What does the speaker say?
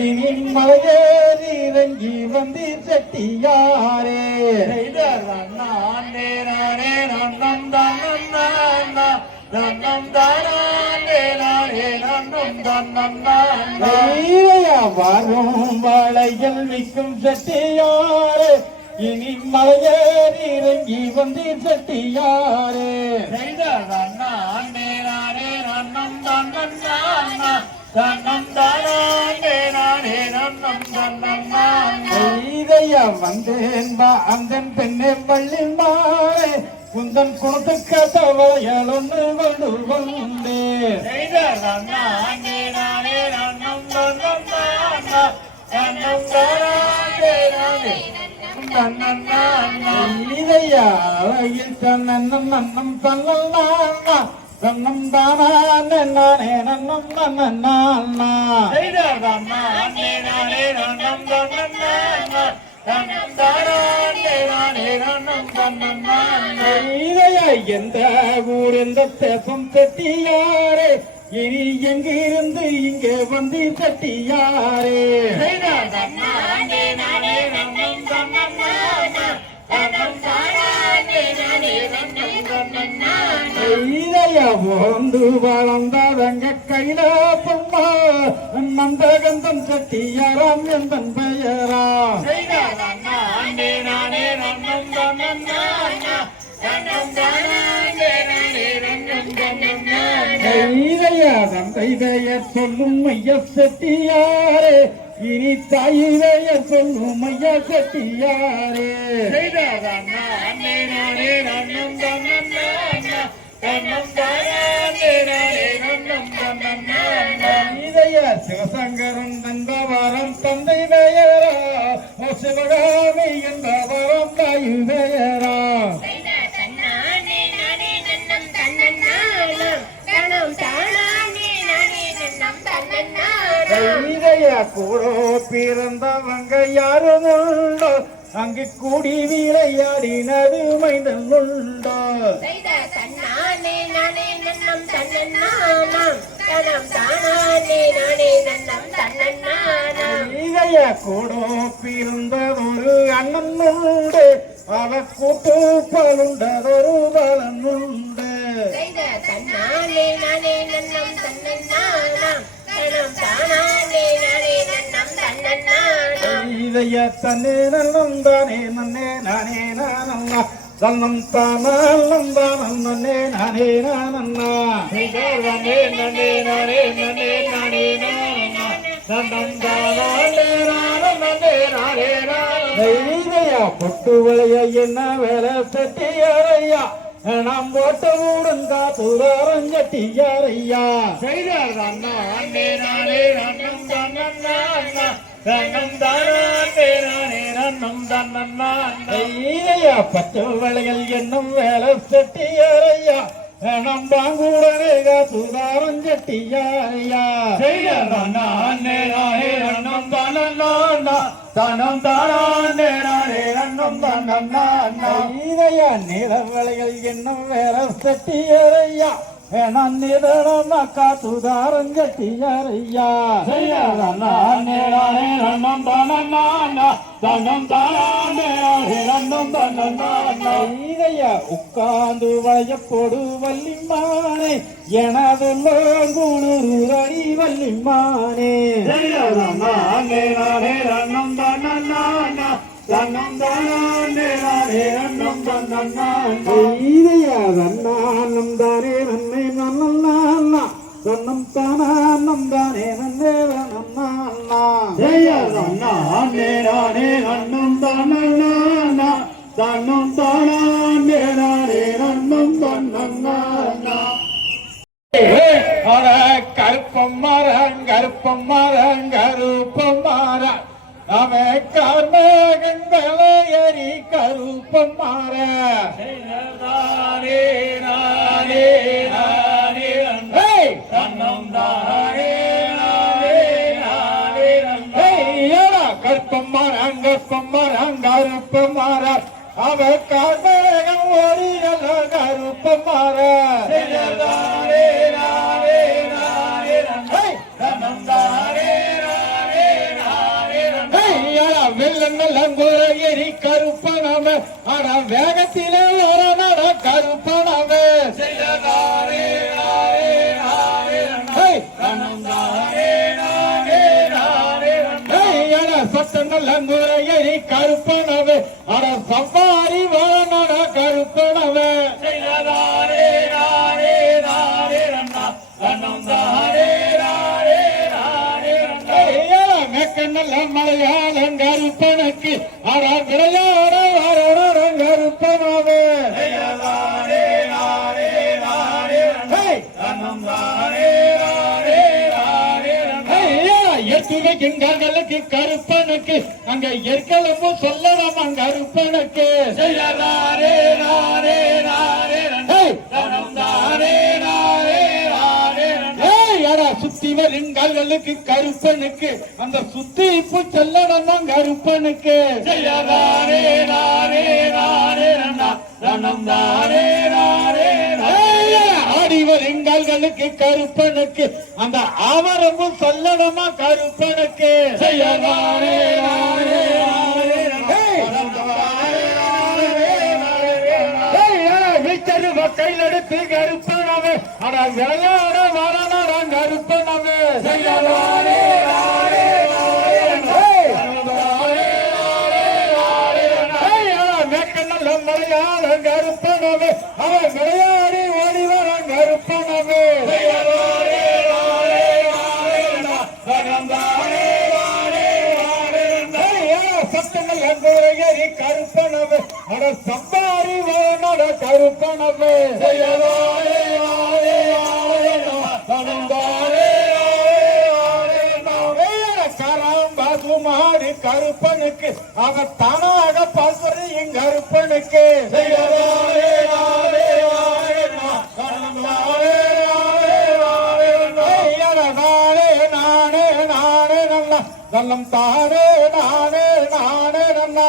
இனி மலையேறி இறங்கி வந்து செட்டியாரே வரும் வளையல் விற்கும் செட்டியாரே இனி மலையேறி இறங்கி வந்து செட்டியாரே வந்தேன் அந்தன் பெண்ணே பள்ளி மாறே குந்தன் குணத்து கதவளையல் ஒன்று கொண்டு வந்தேன் நன்னம் தன்னல் நன்னம் தானே நானே நன்னம் நன்னா எந்த ஊர் எந்த தேசம் செட்டியாரே இனி எங்கிருந்து இங்கே வந்து செட்டியாரே போந்து வளர்ந்தவங்க கையில பொம்மா நந்தகந்தன் செட்டியாராம் எந்தன் பெயரா தந்தை பெயர் சொல்லும் மைய செட்டியாரே இனி தாய் பெயர் சொல்லும் மைய செட்டியாரே சிவசங்கரன் என்பவரம் தந்தை பெயரா சிவகாமி என்பவரம் தாய் பெயரா கூட பிறந்தவங்க யாரும் உண்டோ அங்கு கூடி விளையாடினது மைந்தன் உண்டோ கூட பிறந்ததொரு அண்ணன் உண்டு அவ கூட்டு பலுண்டதொரு பலன் உண்டு தன்னே நன்னம் தானே நன்னே நானே நானண்ணா தன்னம் தானம் தானம் நன்னே நானே நானண்ணா நன்னே நானே நன்னே நானே நானண்ணா தன்னம் தானே நானம் நன்னே நானே நானண்ணா பொட்டு வளைய என்ன வேலை செட்டியாரையா நாம் போட்ட ஊடுந்தா துதாரம் செட்டியாரையா செய்தார் அண்ணா அண்ணே நானே நன்னம் தன்னண்ணா பச்சை வளைகள் என்னும் வேலை செட்டியாரையா நம்பாங்கூடனே துதாரம் செட்டியாரையா தனம் தானே நிலவளைகள் என்னும் வேலை செட்டியாரையா நிதனக்கா துதாரம் செட்டியாரையா உட்கார்ந்து வளையப்போடு வள்ளிமானே எனது குளிரடி வள்ளிமானே தன்னம் தானே நன்னை நன்னா தன்னம் தானம் தானே நன்னே நன்னா நன்னம் தானே தன்னம் தானே நன்னம் தன்னா கருப்பம் மரம் கருப்பம் மரம் கருப்பம் மரம் அவே கார்மேகங்களை எரி கருப்பம் மாற கருப்பம் மரம் கருப்பம் மரம் கருப்பம் மாற அவ கார்மேகம் ஒளியல கருப்பம் மாற கருப்பம் கண்ணலங்குற எரி கருப்பனவே அட வேகத்திலே ஒரு நட கருப்பனவே சட்டநலங்குற எரி கருப்பனவே அட சவாரி ஒரு நட கருப்பனவே மேற்கண்ணல்ல மலையாளம் கருப்பனுக்கு அட விளையாட வரணும் கருப்பனாவே எட்டுகைக்கு கருப்பனுக்கு அங்க எற்களம்பு சொல்லணும் கருப்பனுக்கு சுத்தி வருங்கால்களுக்கு கருப்பனுக்கு அந்த சுத்தி இப்போ செல்லணும் கருப்பனுக்கு ஆடி வருங்கால்களுக்கு கருப்பனுக்கு அந்த ஆவரமும் சொல்லணுமா கருப்பனுக்கு கையில் எடுத்து கருப்பனவே அட விளையாட வரணும் கருப்பனவே மேற்கண்ணல்ல மலையாள கருப்பனவே அவன் விளையாடி ஓடி வர கருப்பனவே கருப்பனவே அட சம்பாரி நட கருப்பனவே கராம்பாசுமாடி கருப்பனுக்கு அவன் தானாக பால்வரி என் கருப்பனுக்கு நல்லம் தானே நானே நானே நன்னா